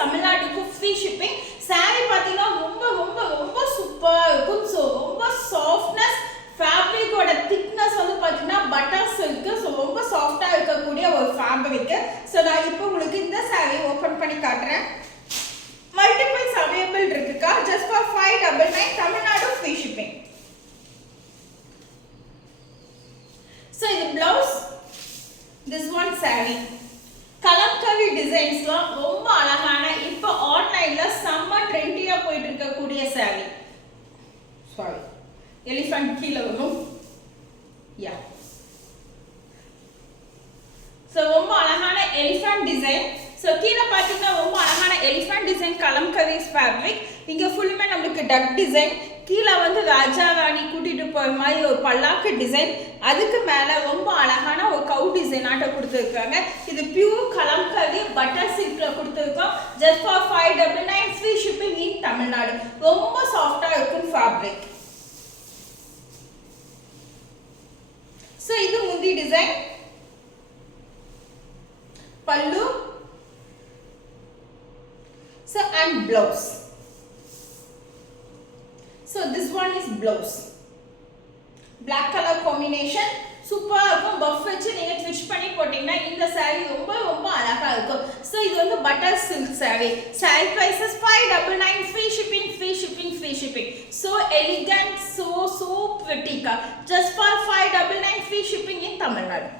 தமிழ்நாட்டுக்கு free shipping. saree பார்த்தீங்கன்னா ரொம்ப ரொம்ப ரொம்ப சூப்பரா இருக்கும். ஸோ ரொம்ப சாஃப்ட்னஸ், ஃபேப்ரிக்கோட திக்னஸ் வந்து பார்த்தீங்கன்னா பட்டர் சில்க். ஸோ ரொம்ப சாஃப்டாக இருக்கக்கூடிய ஒரு ஃபேப்ரிக். ஸோ நான் இப்போ உங்களுக்கு இந்த saree ஓப்பன் பண்ணி காட்டுறேன். மல்டிபிள்ஸ் அவைலபிள் இருக்குக்கா. Just for 599 Tamil Nadu free shipping. So இது blouse, this one saree Kalamkari டிசைன்ஸ்லாம் ரொம்ப அழகான, இப்போ ஆன்லைன்ல செம்ம ட்ரெண்டியா போயிட்டு இருக்கக்கூடிய saree. சாரி, எலிஃபண்ட் கீழே வரும். யா, ஸோ ரொம்ப அழகான எலிஃபண்ட் டிசைன். ஸோ கீழே பார்த்தீங்கன்னா ரொம்ப அழகான எலிஃபண்ட் டிசைன் கலம்கரி ஃபேப்ரிக். இங்கே ஃபுல்லுமே நம்மளுக்கு டக் டிசைன். கீழே வந்து ராஜா ராணி கூட்டிட்டு போகிற மாதிரி ஒரு பல்லாக்கு டிசைன். அதுக்கு மேலே ரொம்ப அழகான ஒரு கவு டிசைன் ஆட்ட கொடுத்துருக்காங்க. இது பியூர் கலம்கரி பட்டர் சில்கில் கொடுத்துருக்கோம். ஜஸ்ட் ஃபார் 599 ஃப்ரீ ஷிப்பிங் இன் தமிழ்நாடு. ரொம்ப சாஃப்டாக இருக்கும் ஃபேப்ரிக். ஸோ இது முந்தி design, pallu, so and blouse. So this one is blouse, black color combination. சூப்பரா இருக்கும். பஃப் வச்சு நீங்க ட்விச் பண்ணி போட்டீங்கன்னா இந்த saree ரொம்ப ரொம்ப அழகா இருக்கும். ஸோ இது வந்து butter silk saree. saree prices 599 free shipping, free shipping, free shipping. So elegant, so pretty ka. Just for 599 free shipping in Tamil Nadu.